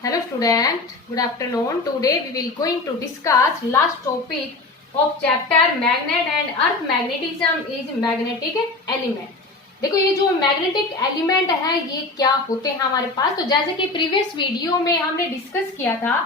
Hello student, good afternoon. Today we will going to discuss last topic of chapter magnet and earth magnetism is magnetic element. देखो ये जो magnetic element है ये क्या होते हैं हमारे पास। तो जैसे कि प्रीवियस वीडियो में हमने डिस्कस किया था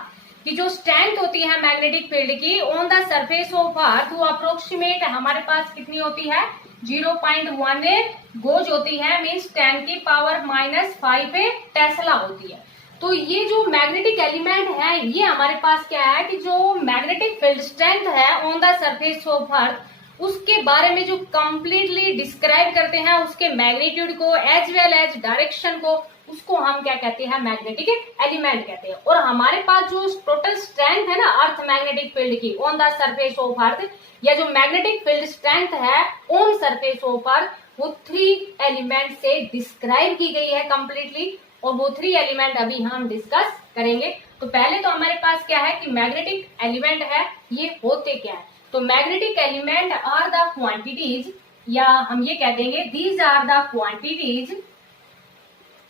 कि जो स्ट्रेंथ होती है मैग्नेटिक फील्ड की ऑन द सरफेस ऑफ अर्थ वो अप्रोक्सीमेट हमारे पास कितनी होती है 0.18 गोज होती है, मीन्स 10 की पावर -5 टेस्ला होती है। तो ये जो मैग्नेटिक एलिमेंट है ये हमारे पास क्या है कि जो मैग्नेटिक फील्ड स्ट्रेंथ है ऑन द सरफेस ऑफ अर्थ उसके बारे में जो कंप्लीटली डिस्क्राइब करते हैं, उसके मैग्नीट्यूड को एज वेल एज डायरेक्शन को, उसको हम क्या कहते हैं मैग्नेटिक एलिमेंट कहते हैं। और हमारे पास जो टोटल स्ट्रेंथ है ना अर्थ मैग्नेटिक फील्ड की on the surface of earth, या जो मैग्नेटिक फील्ड स्ट्रेंथ है ऑन सरफेस ऑफ अर्थ वो 3 एलिमेंट से डिस्क्राइब की गई है कंप्लीटली, और वो 3 एलिमेंट अभी हम डिस्कस करेंगे। तो पहले तो हमारे पास क्या है कि मैग्नेटिक एलिमेंट है, ये होते क्या है। तो magnetic element are the quantities, या हम ये कह देंगे these are the quantities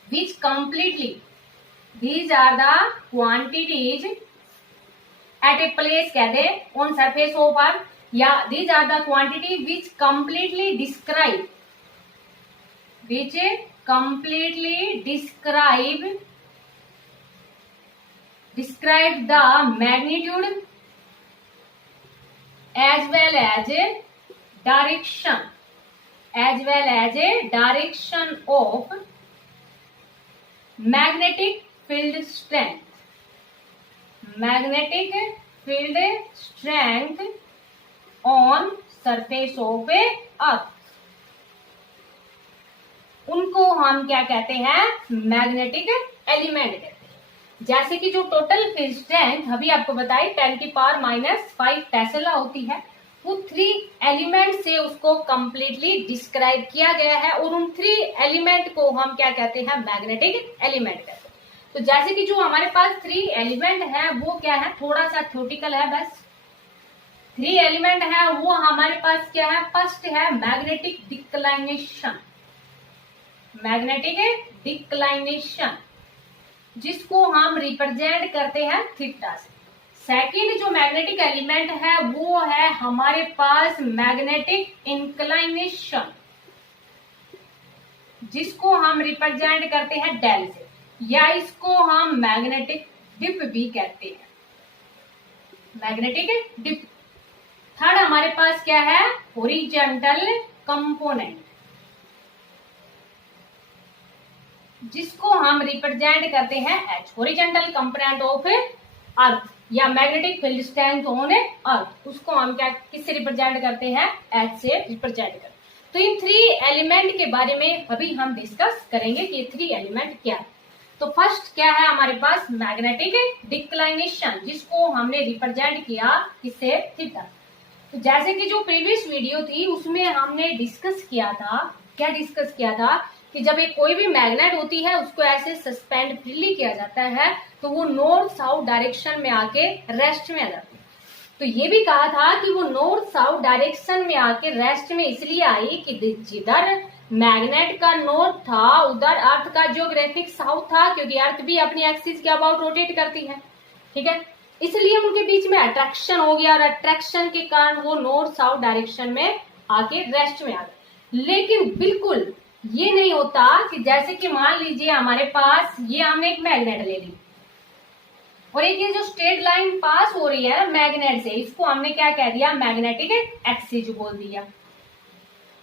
which completely, these are the quantities at a place कह दे ऑन सरफेस ऑफ अर्थ, या these are the quantity which completely describe, which completely describe the magnitude as well as direction of magnetic field strength on surface of earth, उनको हम क्या कहते हैं magnetic element कहते हैं। जैसे कि जो टोटल फील्ड स्ट्रेंथ अभी आपको बताई 10 की पावर -5 टेस्ला होती है, वो 3 एलिमेंट से उसको कंप्लीटली डिस्क्राइब किया गया है, और उन 3 एलिमेंट को हम क्या कहते हैं मैग्नेटिक एलिमेंट कहते हैं। तो जैसे कि जो हमारे पास 3 एलिमेंट है वो क्या है, थोड़ा सा थ्योरेटिकल है बस। 3 एलिमेंट है वो हमारे पास क्या है, फर्स्ट है मैग्नेटिक डिक्लाइनेशन, मैग्नेटिक डिक्लाइनेशन जिसको हम रिप्रेजेंट करते हैं थीटा से। सेकंड जो मैग्नेटिक एलिमेंट है वो है हमारे पास मैग्नेटिक इंक्लाइनेशन जिसको हम रिप्रेजेंट करते हैं डेल से, या इसको हम मैग्नेटिक डिप भी कहते हैं, मैग्नेटिक डिप। थर्ड हमारे पास क्या है हॉरिजॉन्टल कंपोनेंट जिसको हम रिप्रेजेंट करते हैं H, horizontal component of earth या magnetic field strength on earth, उसको हम क्या किससे रिप्रेजेंट करते हैं एच से रिप्रेजेंट करते हैं। तो इन 3 एलिमेंट के बारे में अभी हम डिस्कस करेंगे कि ये 3 एलिमेंट क्या है। तो फर्स्ट क्या है हमारे पास मैग्नेटिक डिक्लाइनेशन जिसको हमने रिप्रेजेंट किया किससे थीटा। तो जैसे कि जो प्रीवियस वीडियो थी उसमें हमने डिस्कस किया था, क्या डिस्कस किया था कि जब एक कोई भी मैग्नेट होती है उसको ऐसे सस्पेंड फ्रीली किया जाता है तो वो नॉर्थ साउथ डायरेक्शन में आके रेस्ट में आ जाती है। तो ये भी कहा था कि वो नॉर्थ साउथ डायरेक्शन में आके रेस्ट में इसलिए आई कि जिधर मैग्नेट का नॉर्थ था उधर अर्थ का ज्योग्राफिक साउथ था, क्योंकि अर्थ भी अपनी एक्सिस के अबाउट रोटेट करती है, ठीक है। इसलिए उनके बीच में अट्रैक्शन हो गया, और अट्रैक्शन के कारण वो नॉर्थ साउथ डायरेक्शन में आके रेस्ट में आ गए। लेकिन बिल्कुल ये नहीं होता कि जैसे कि मान लीजिए हमारे पास ये हमने एक मैग्नेट ले ली और एक ये जो स्ट्रेट लाइन पास हो रही है मैग्नेट से, इसको हमने क्या कह दिया मैग्नेटिक एक्सिस बोल दिया।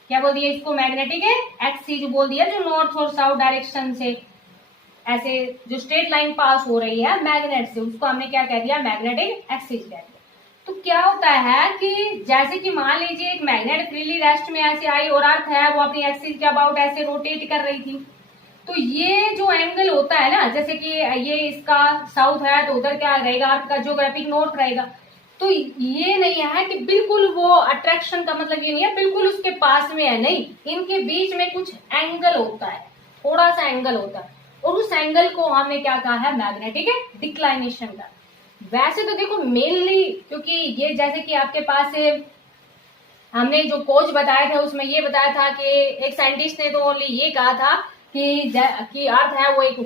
क्या बोल दिया इसको मैग्नेटिक एक्सिस बोल दिया, जो नॉर्थ और साउथ डायरेक्शन से ऐसे जो स्ट्रेट लाइन पास हो रही है मैग्नेट से, उसको हमने क्या कह दिया मैग्नेटिक एक्सिस कह दिया। तो क्या होता है कि जैसे कि मान लीजिए एक मैग्नेट फ्रीली रेस्ट में ऐसे आई और अर्थ है वो अपनी एक्सिस के अबाउट ऐसे रोटेट कर रही थी, तो ये जो एंगल होता है ना, जैसे कि ये इसका साउथ है तो उधर क्या रहेगा अर्थ का ज्योग्राफिक नॉर्थ रहेगा। तो ये नहीं है कि बिल्कुल वो अट्रैक्शन का मतलब ये नहीं है बिल्कुल उसके पास में है, नहीं, इनके बीच में कुछ एंगल होता है, थोड़ा सा एंगल होता है, और उस एंगल को हमने क्या कहा है मैग्नेटिक डिक्लाइनेशन का। वैसे तो देखो मेनली क्योंकि ये जैसे कि आपके पास हमने जो कोच बताया था उसमें ये बताया था कि एक साइंटिस्ट ने तो ओनली ये कहा था कि अर्थ है वो एक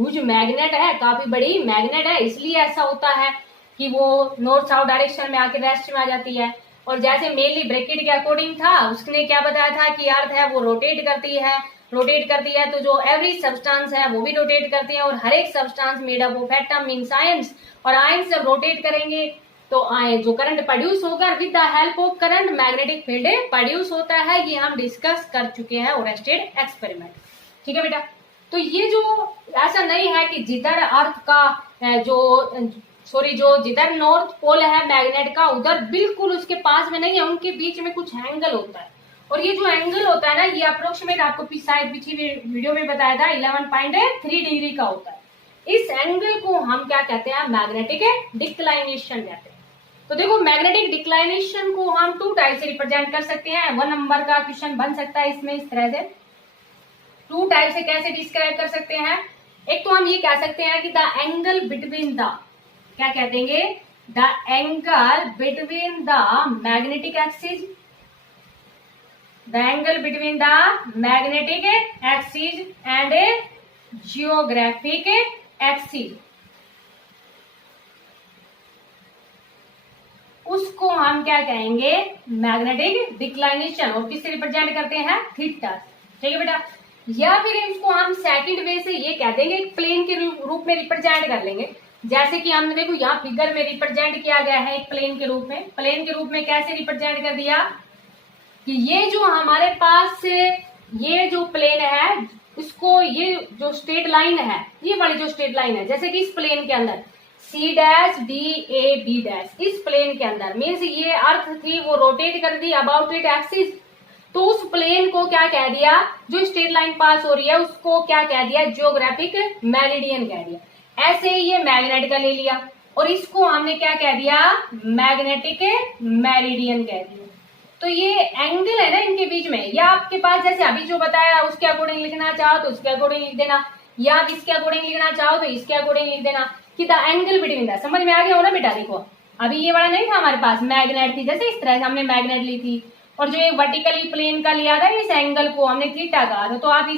ह्यूज मैग्नेट है, काफी बड़ी मैग्नेट है, इसलिए ऐसा होता है कि वो नॉर्थ साउथ डायरेक्शन में आके रेस्ट में आ जाती है। और जैसे मेनली ब्रैकेट के अकॉर्डिंग था, उसने क्या बताया था कि अर्थ है वो रोटेट करती है, तो जो एवरी सब्सटेंस है वो भी रोटेट करती है, और हर एक substance made up of atom means ions, और आयंस जब रोटेट करेंगे तो जो करंट प्रोड्यूस होगा with the help of current magnetic field produce होता है। ये हम डिस्कस कर चुके हैं ओरेस्टेड एक्सपेरिमेंट। ठीक है बेटा, तो ये जो ऐसा नहीं है कि जिधर अर्थ का जो जिधर नॉर्थ पोल है मैग्नेट का, उधर बिल्कुल उसके पास में नहीं है, उनके बीच में कुछ एंगल होता है, और ये जो एंगल होता है ना, ये अप्रोक्सीमेट आपको शायद पिछली वीडियो में बताया था 11.3 डिग्री का होता है। इस एंगल को हम क्या कहते हैं, मैग्नेटिक डिक्लाइनेशन कहते हैं। तो देखो मैग्नेटिक डिक्लाइनेशन को हम 2 टाइप से रिप्रेजेंट कर सकते हैं। 1 नंबर का क्वेश्चन बन सकता है इसमें इस तरह से। 2 टाइप से कैसे डिस्क्राइब कर सकते हैं, एक तो हम ये कह सकते हैं कि द एंगल बिटवीन द, क्या कह देंगे, the angle between the magnetic axis, the angle between the magnetic axis and A geographic axis, उसको हम क्या कहेंगे, मैग्नेटिक डिक्लाइनेशन, और किससे रिप्रेजेंट करते हैं, थीटा। ठीक है बेटा, या फिर इसको हम सेकंड वे से ये कह देंगे, एक प्लेन के रूप में रिप्रेजेंट कर लेंगे। जैसे कि हमने देखो यहाँ फिगर में रिप्रेजेंट किया गया है एक प्लेन के रूप में। प्लेन के रूप में कैसे रिप्रेजेंट कर दिया कि ये जो हमारे पास ये जो प्लेन है, उसको ये जो स्ट्रेट लाइन है, ये वाली जो स्ट्रेट लाइन है, जैसे कि इस प्लेन के अंदर C dash D A B dash, इस प्लेन के अंदर मीन्स ये अर्थ थी वो रोटेट कर दी अबाउट इट एक्सिस, तो उस प्लेन को क्या कह दिया, जो स्ट्रेट लाइन पास हो रही है उसको क्या कह दिया, जियोग्राफिक मेरिडियन कह दिया। ऐसे ही ये मैग्नेट का ले लिया और इसको हमने क्या कह दिया, मैग्नेटिक मेरिडियन कह दिया। तो ये एंगल है ना इनके बीच में, या आपके पास जैसे अभी जो बताया उसके अकॉर्डिंग लिखना चाहो तो उसके अकॉर्डिंग लिख देना, या आप इसके अकॉर्डिंग लिखना चाहो तो इसके अकॉर्डिंग लिख देना कि द एंगल बिटवीन द, समझ में आ गया हो ना बेटा। देखो अभी ये वाला नहीं था हमारे पास, मैग्नेट थी, जैसे इस तरह से हमने मैग्नेट ली थी, और जो ये वर्टिकली प्लेन का लिया था इस एंगल को हमने थीटा कहा था, तो आप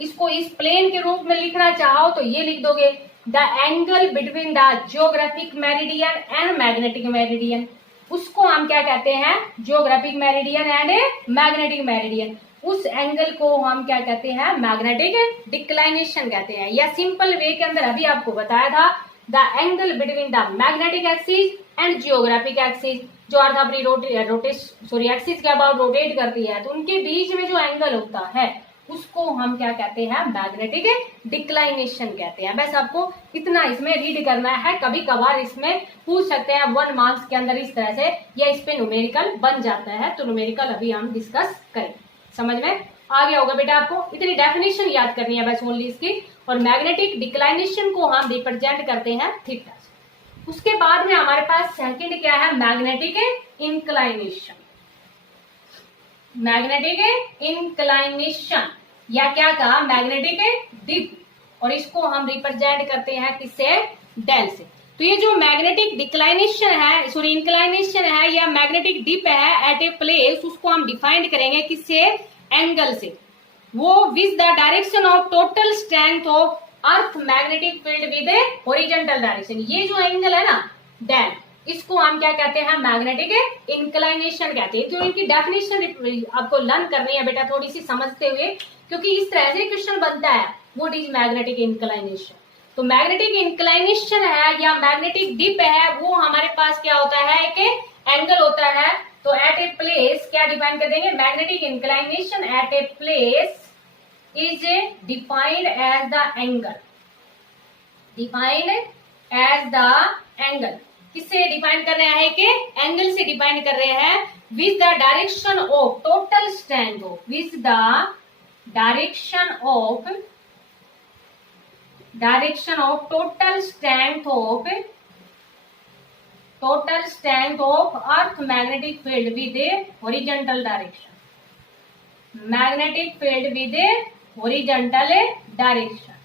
इसको इस प्लेन के रूप में लिखना चाहो तो ये लिख दोगे, the angle between the geographic meridian and magnetic meridian, उसको हम क्या कहते हैं, geographic meridian and magnetic meridian. उस एंगल को हम क्या कहते हैं, मैग्नेटिक डिक्लाइनेशन कहते हैं। या सिंपल वे के अंदर अभी आपको बताया था, the angle between the magnetic axis and geographic axis, जो अर्थ अपनी एक्सिस के अबाउट रोटेट करती है, तो उनके बीच में जो एंगल होता है उसको हम क्या कहते हैं, मैग्नेटिक डिक्लाइनेशन कहते हैं। बस आपको इतना इसमें रीड करना है। कभी कभार इसमें पूछ सकते हैं 1 मार्क्स के अंदर इस तरह से, या इस पे न्यूमेरिकल बन जाता है, तो न्यूमेरिकल अभी हम डिस्कस करें। समझ में आ गया होगा बेटा आपको, इतनी डेफिनेशन याद करनी है बस ओनली इसकी। और मैग्नेटिक डिक्लाइनेशन को हम रिप्रेजेंट करते हैं थीटा से। उसके बाद में हमारे पास सेकंड क्या है, मैग्नेटिक इंक्लाइनेशन। मैग्नेटिक इंक्लाइनेशन या क्या कहा, मैग्नेटिक डिप, और इसको हम रिप्रेजेंट करते हैं किससे, डेल से। तो ये जो मैग्नेटिक डिक्लाइनेशन है, सॉरी इंक्लाइनेशन है, या मैग्नेटिक डिप है एट ए प्लेस, उसको हम डिफाइन करेंगे किससे, एंगल से। वो with the direction of total strength of earth magnetic field with A horizontal direction. ये जो एंगल है ना डेल, इसको हम क्या कहते हैं, मैग्नेटिक इंक्लाइनेशन कहते हैं। तो इनकी डेफिनेशन आपको लर्न करनी है बेटा थोड़ी सी समझते हुए, क्योंकि इस तरह से क्वेश्चन बनता है, व्हाट इज मैग्नेटिक इंक्लाइनेशन। तो मैग्नेटिक इंक्लाइनेशन है या मैग्नेटिक डिप है, वो हमारे पास क्या होता है, एक एंगल होता है। तो एट ए प्लेस क्या डिफाइन कर देंगे, magnetic inclination at a place is defined as the angle, defined as the angle. किससे डिफाइन कर रहे हैं, कि एंगल से डिफाइन कर रहे हैं, with the direction of total strength of, with the direction of total strength of earth magnetic field with a horizontal direction, magnetic field with a horizontal direction,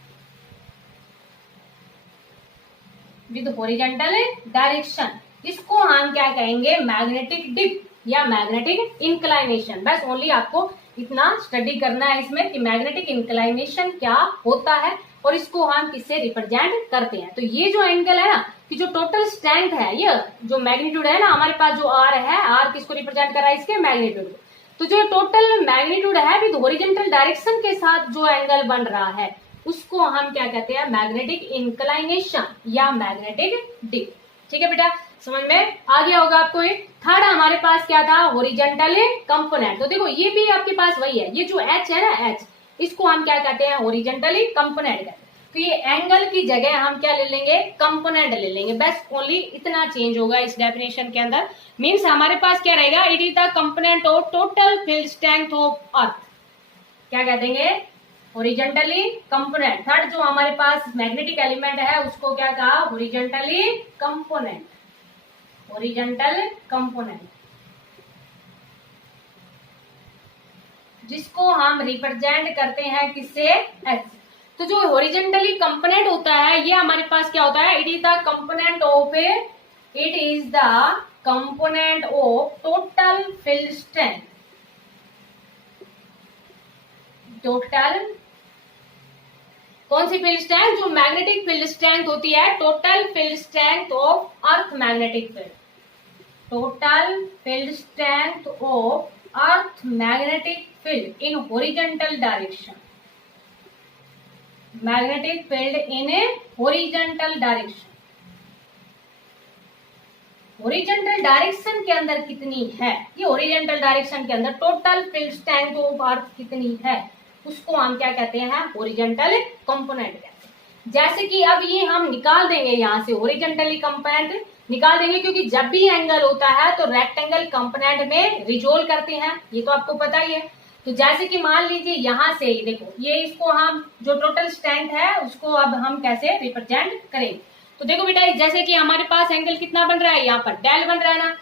with horizontal direction। इसको हम क्या कहेंगे, magnetic dip या magnetic inclination. बस only आपको इतना study करना है इसमें कि मैग्नेटिक इंक्लाइनेशन क्या होता है और इसको हम किससे रिप्रेजेंट करते हैं। तो ये जो एंगल है ना कि जो टोटल स्ट्रेंथ है, ये जो मैग्नीट्यूड है ना हमारे पास जो आर है, आर किसको रिप्रेजेंट कर रहा है, इसके मैग्नीट्यूड को। तो जो टोटल मैग्नीट्यूड है विद हॉरिजॉन्टल डायरेक्शन के साथ जो एंगल बन रहा है उसको हम क्या कहते हैं, मैग्नेटिक इंक्लाइनेशन या मैग्नेटिक डिप। ठीक है बेटा, समझ में आ गया होगा आपको। ये थर्ड हमारे पास क्या था, हॉरिजॉन्टल कंपोनेंट। तो देखो ये भी आपके पास वही है, ये जो एच है ना एच, इसको हम क्या कहते हैं, हॉरिजॉन्टली कंपोनेंट कहते हैं। तो ये एंगल की जगह हम क्या ले लेंगे, कंपोनेंट ले लेंगे, बस ओनली इतना चेंज होगा इस डेफिनेशन के अंदर। मीन्स हमारे पास क्या रहेगा, it is the component of total field strength of earth. क्या कह देंगे, हॉरिजॉन्टली कंपोनेंट। थर्ड जो हमारे पास मैग्नेटिक एलिमेंट है उसको क्या कहा, हॉरिजॉन्टली कंपोनेंट, हॉरिजॉन्टल कंपोनेंट, जिसको हम रिप्रेजेंट करते हैं किससे, एच। तो जो हॉरिजॉन्टली कंपोनेंट होता है ये हमारे पास क्या होता है, it is the component of it is the component of total field strength, total कौन सी फील्ड स्ट्रेंथ, जो मैग्नेटिक फील्ड स्ट्रेंथ होती है, total field strength of earth magnetic field, total field strength of earth magnetic field in horizontal direction, magnetic field in A horizontal direction. Horizontal direction के अंदर कितनी है, ये horizontal direction के अंदर total field strength of earth कितनी है, उसको हम क्या कहते हैं, हॉरिजॉन्टल कंपोनेंट कहते हैं। जैसे कि अब ये हम निकाल देंगे, यहाँ से हॉरिजॉन्टली कंपोनेंट निकाल देंगे, क्योंकि जब भी एंगल होता है तो रेक्टेंगल कंपोनेंट में रिजोल्व करते हैं, ये तो आपको पता ही है। तो जैसे कि मान लीजिए यहाँ से देखो, ये इसको हम जो टोटल स्ट्रेंथ है उसको अब हम कैसे रिप्रेजेंट करेंगे। तो देखो बेटा, जैसे कि हमारे पास एंगल कितना बन रहा है, यहाँ पर डेल बन रहा है ना,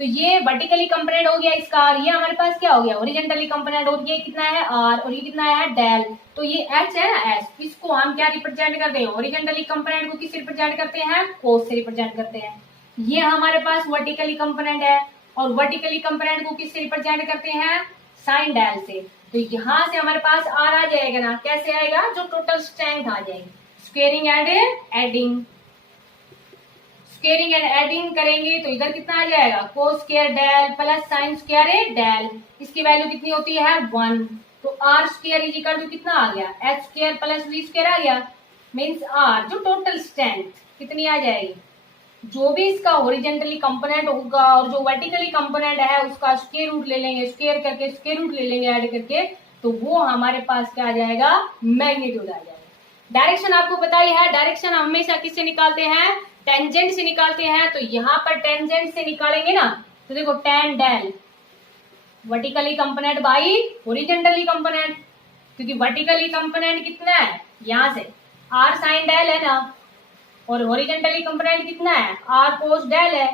तो ये वर्टिकली कंपोनेंट हो गया इसका, और ये हमारे पास क्या हो गया, हॉरिजॉन्टली कंपोनेंट, और ये कितना है आर, और ये कितना है डेल। तो ये एच है ना एच, इसको हम क्या रिप्रेजेंट करते हैं, हॉरिजॉन्टली कंपोनेंट को किस रिप्रेजेंट करते हैं, कोस से रिप्रेजेंट करते हैं। ये हमारे पास वर्टिकली कंपोनेंट है, और वर्टिकली कंपोनेंट को किससे रिप्रेजेंट करते हैं, साइन डेल से। तो यहाँ से हमारे पास आर आ जाएगा ना, कैसे आएगा, जो टोटल स्ट्रेंथ आ जाएगी, squaring and adding, squaring and adding करेंगे तो इधर कितना आ जाएगा, cos square del plus sine square del, इसकी वैल्यू कितनी होती है 1। तो R square is equal to कितना आ गया, H square plus V square आ गया। मीन्स आर जो टोटल स्ट्रेंथ कितनी आ जाएगी, जो भी इसका हॉरिजॉन्टली कंपोनेंट होगा और जो वर्टिकली कंपोनेंट है उसका स्क्वायर रूट ले लेंगे, स्क्वायर करके स्क्वायर रूट ले लेंगे ऐड करके, तो वो हमारे पास क्या आ जाएगा, मैग्नीट्यूड आ जाएगा। डायरेक्शन आपको पता ही है, डायरेक्शन हमेशा किससे निकालते हैं, टेंजेंट से निकालते हैं। तो यहाँ पर टेंजेंट से निकालेंगे ना, तो देखो tan del vertically component by horizontally component, क्योंकि वर्टिकली कंपोनेंट कितना है, यहाँ से आर साइन डेल है ना, और हॉरिजॉन्टली कंपोनेंट कितना है, आर कोस डेल है।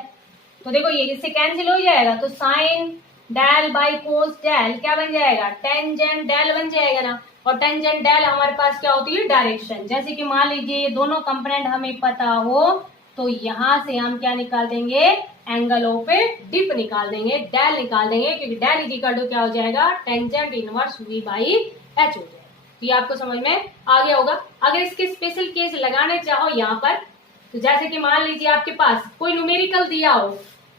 तो देखो ये इससे कैंसिल हो जाएगा, तो sine del by cos del क्या बन जाएगा, टेंजेंट डेल बन जाएगा ना। और टेंजेंट डेल हमारे पास क्या होती है, डायरेक्शन। जैसे कि मान लीजिए ये दोनों कंपोनेंट हमें पता हो, तो यहाँ से हम क्या निकाल देंगे, एंगल ऑफ डिप निकाल देंगे, डेल निकाल देंगे, क्योंकि डेल इज इक्वल टू क्या हो जाएगा, tangent inverse v by h हो जाएगा। तो ये आपको समझ में आ गया होगा। अगर इसके स्पेशल केस लगाने चाहो यहाँ पर, तो जैसे कि मान लीजिए आपके पास कोई न्यूमेरिकल दिया हो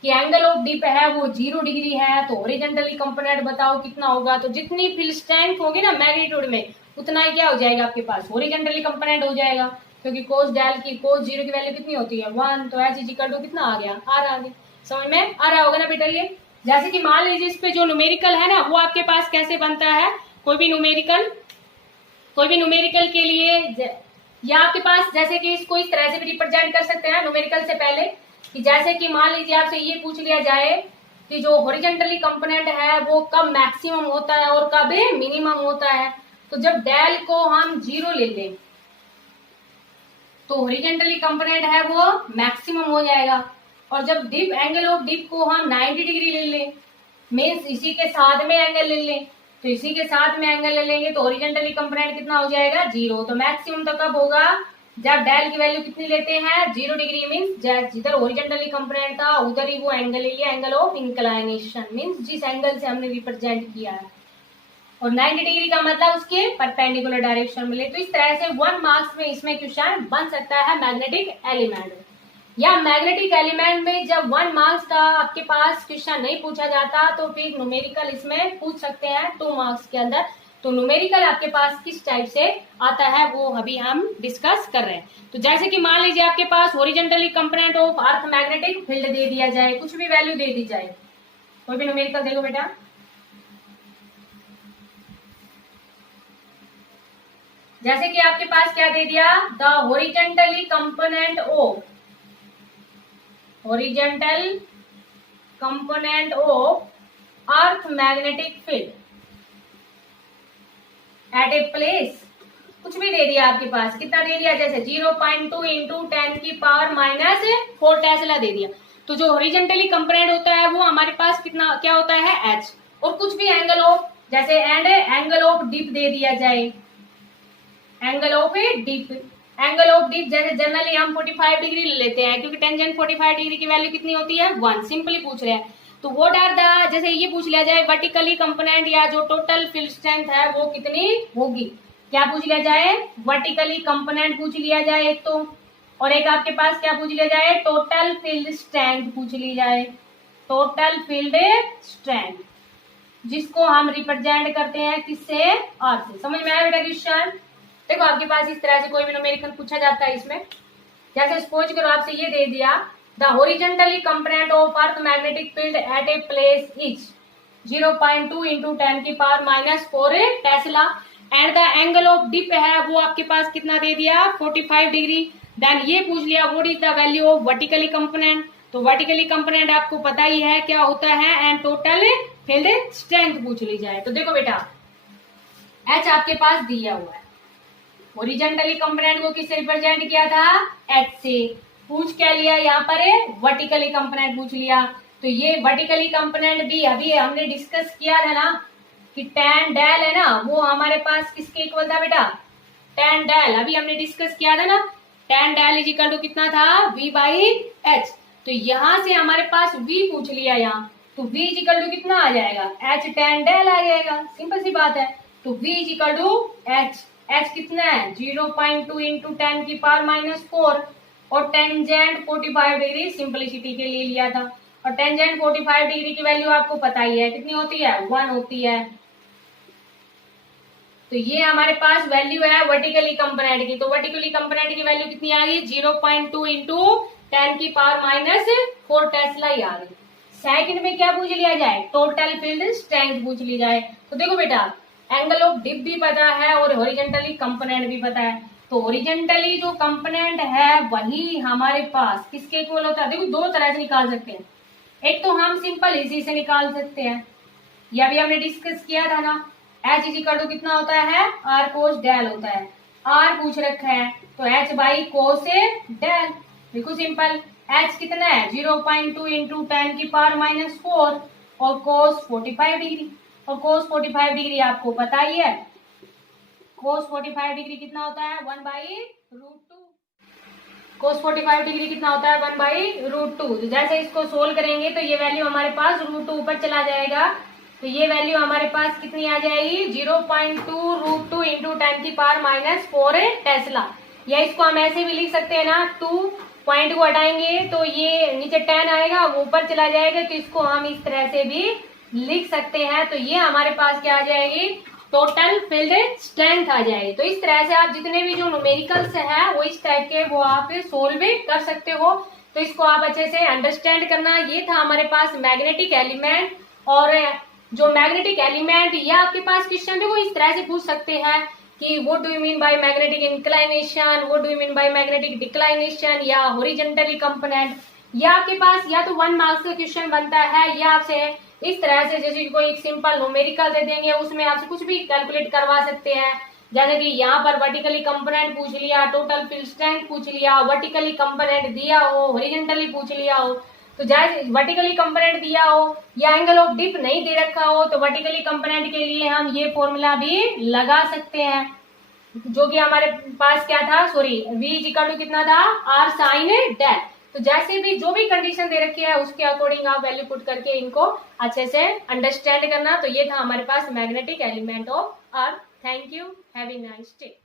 कि एंगल ऑफ डिप है वो 0 डिग्री है, तो हॉरिजॉन्टली कंपोनेंट बताओ कितना होगा। तो जितनी फील्ड स्ट्रेंथ होगी ना मैग्नीट्यूड में, उतना ही क्या हो जाएगा आपके पास, हॉरिजॉन्टली कंपोनेंट हो जाएगा, क्योंकि कोस डेल की कोस 0 की वैल्यू कितनी होती है 1। तो एच इज इक्वल टू कितना आ गया, आर आ गया। समझ में आ रहा होगा ना बेटा। ये जैसे कि मान लीजिए इस पे जो न्यूमेरिकल है ना, वो आपके पास कैसे बनता है, कोई भी न्यूमेरिकल के लिए, या आपके पास जैसे कि इसको इस तरह से भी रिप्रेजेंट कर सकते हैं न्यूमेरिकल से पहले, कि जैसे कि मान लीजिए आपसे ये पूछ लिया जाए कि जो हॉरिजॉन्टली कंपोनेंट है वो कब मैक्सिमम होता है और कब मिनिमम होता है। तो जब डेल को हम 0 ले लें तो हॉरिजॉन्टली कंपोनेंट है वो मैक्सिमम हो जाएगा, और जब डिप एंगल ऑफ डिप को हम 90 डिग्री ले लें, मीन्स इसी के साथ में एंगल ले लें, तो इसी के साथ में एंगल ले लेंगे तो हॉरिजॉन्टली कंपोनेंट कितना हो जाएगा 0। तो मैक्सिमम तो कब होगा, जब डेल की वैल्यू कितनी लेते हैं 0 डिग्री, मीन्स जिधर हॉरिजॉन्टली कंपोनेंट था उधर ही वो एंगल ले लिया, एंगल ऑफ इंक्लाइनेशन, मीन्स जिस एंगल से हमने रिप्रेजेंट किया है। और 90 डिग्री का मतलब उसके परपेंडिकुलर डायरेक्शन में ले। तो इस तरह से 1 मार्क्स में इसमें क्वेश्चन बन सकता है मैग्नेटिक एलिमेंट। या मैग्नेटिक एलिमेंट में जब 1 मार्क्स का आपके पास क्वेश्चन नहीं पूछा जाता तो फिर न्यूमेरिकल इसमें पूछ सकते हैं 2 मार्क्स के अंदर। तो न्यूमेरिकल आपके पास किस टाइप से आता है वो अभी हम डिस्कस कर रहे हैं। तो जैसे कि मान लीजिए आपके पास horizontally component of earth magnetic field दे दिया जाए, कुछ भी वैल्यू दे दी जाए, कोई भी न्यूमेरिकल देखो बेटा। जैसे कि आपके पास क्या दे दिया, the horizontally component of earth magnetic field at a place, कुछ भी दे दिया आपके पास, कितना दे दिया, जैसे 0.2 इंटू 10 की पावर माइनस 4 टेस्ला दे दिया। तो जो हॉरिजॉन्टली कंपोनेंट होता है वो हमारे पास कितना क्या होता है, h। और कुछ भी एंगल ऑफ, जैसे एंगल ऑफ डिप दे दिया जाए, एंगल ऑफ डिप जैसे जनरली हम 45 डिग्री लेते हैं क्योंकि टेंजेंट 45 डिग्री की वैल्यू कितनी होती है, 1। सिंपली पूछ रहे हैं। तो व्हाट आर द, जैसे ये पूछ लिया जाए वर्टिकली कंपोनेंट या जो टोटल फील्ड स्ट्रेंथ है वो कितनी होगी, क्या पूछ लिया जाए, वर्टिकली कंपोनेंट पूछ लिया जाए एक तो, और एक आपके पास क्या पूछ लिया जाए, टोटल फील्ड स्ट्रेंथ पूछ ली जाए, टोटल फील्ड स्ट्रेंथ, जिसको हम रिप्रेजेंट करते हैं किससे, अर्थ से। समझ में आया बेटा क्वेश्चन। देखो आपके पास इस तरह से कोई भी न्यूमेरिकल पूछा जाता है इसमें, जैसे सपोज करो आपसे ये दे दिया, the horizontally component of earth magnetic field at a place is 0.2 into 10 की power minus 4 tesla and the angle of dip है वो आपके पास कितना दे दिया, 45 डिग्री। देन ये पूछ लिया what is the value of vertically component, तो वर्टिकली कंपोनेंट आपको पता ही है क्या होता है, एंड टोटल फील्ड स्ट्रेंथ पूछ ली जाए। तो देखो बेटा एच आपके पास दिया हुआ है, हॉरिजॉन्टली कंपोनेंट को किससे रिप्रेजेंट किया था, एच से। पूछ क्या लिया यहाँ पर, वर्टिकली कंपोनेंट पूछ लिया। तो ये वर्टिकली कंपोनेंट भी अभी हमने डिस्कस किया था ना कि tan डेल है ना वो हमारे पास किसके इक्वल था बेटा, tan डेल, अभी हमने डिस्कस किया था ना, tan del is equal to कितना था, v बाई एच। तो यहां से हमारे पास v पूछ लिया यहाँ, तो v इज इक्वल टू कितना आ जाएगा, h tan डेल आ जाएगा, सिंपल सी बात है। तो v is equal to h कितना है, 0.2 इंटू 10 की पावर माइनस 4, और टेंजेंट 45 डिग्री सिंपलिसिटी के लिए लिया था, और टेंजेंट 45 डिग्री की वैल्यू आपको पता ही है कितनी होती है, 1 होती है। तो ये हमारे पास वैल्यू है वर्टिकली कंपोनेंट की, तो वर्टिकली कंपोनेंट की वैल्यू कितनी आ गई, 0.2 इंटू 10 की पावर माइनस 4 टेस्ला ही आ गई। सेकंड में क्या पूछ लिया जाए, टोटल फील्ड स्ट्रेंथ पूछ ली जाए। तो देखो बेटा एंगल ऑफ डिप भी पता है और हॉरिजॉन्टली कंपोनेंट भी पता है। तो हॉरिजॉन्टली जो कंपोनेंट है वही हमारे पास किसके इक्वल होता है, देखो दो तरह से निकाल सकते हैं, एक तो हम सिंपल इसी से निकाल सकते हैं, या भी हमने डिस्कस किया था ना, एच इज इक्वल टू कितना होता है, आर कोस डेल होता है, आर पूछ रखा है तो एच बाई कोस डेल, बिल्कुल सिंपल। एच कितना है, 0.2 इंटू 10 की पावर माइनस 4 और कोस 45 डिग्री, और कोस 45 डिग्री आपको पता ही है, कोस 45 डिग्री कितना होता है, 1/√2, कोस 45 डिग्री कितना होता है, 1/√2। तो जैसे इसको सोल्व करेंगे तो ये वैल्यू हमारे पास √2 ऊपर चला जाएगा, तो ये वैल्यू हमारे पास कितनी आ जाएगी, 0.2√2 इंटू 10 की पावर माइनस 4 टेस्ला। या इसको हम ऐसे भी लिख सकते हैं ना, 2 पॉइंट को हटाएंगे तो ये नीचे 10 आएगा वो ऊपर चला जाएगा, तो इसको हम इस तरह से भी लिख सकते हैं। तो ये हमारे पास क्या आ जाएगी, टोटल फील्ड स्ट्रेंथ आ जाएगी। तो इस तरह से आप जितने भी जो न्यूमेरिकल्स है वो इस टाइप के वो आप सोल्व भी कर सकते हो। तो इसको आप अच्छे से अंडरस्टैंड करना। ये था हमारे पास मैग्नेटिक एलिमेंट, और जो मैग्नेटिक एलिमेंट या आपके पास क्वेश्चन देखो इस तरह से पूछ सकते हैं कि what do you mean by magnetic inclination, what do you mean by magnetic declination, या हॉरिजॉन्टली कंपोनेंट, या आपके पास या तो 1 मार्क्स का क्वेश्चन बनता है, या आपसे इस तरह से जैसे कोई एक सिंपल न्यूमेरिकल दे देंगे उसमें आपसे कुछ भी कैलकुलेट करवा सकते हैं। जैसे कि यहाँ पर वर्टिकली कंपोनेंट पूछ लिया, टोटल फील्ड स्ट्रेंथ पूछ लिया, वर्टिकली कंपोनेंट दिया हो, हॉरिजॉन्टली पूछ लिया हो, तो जैसे वर्टिकली कंपोनेंट दिया हो या एंगल ऑफ डिप नहीं दे रखा हो तो वर्टिकली कंपोनेंट के लिए हम ये फॉर्मूला भी लगा सकते हैं, जो कि हमारे पास क्या था, सॉरी v इक्वल टू कितना था, r साइन डेल। तो जैसे भी जो भी कंडीशन दे रखी है उसके अकॉर्डिंग आप वैल्यू पुट करके इनको अच्छे से अंडरस्टैंड करना। तो ये था हमारे पास magnetic element of earth. Thank you, have a nice day.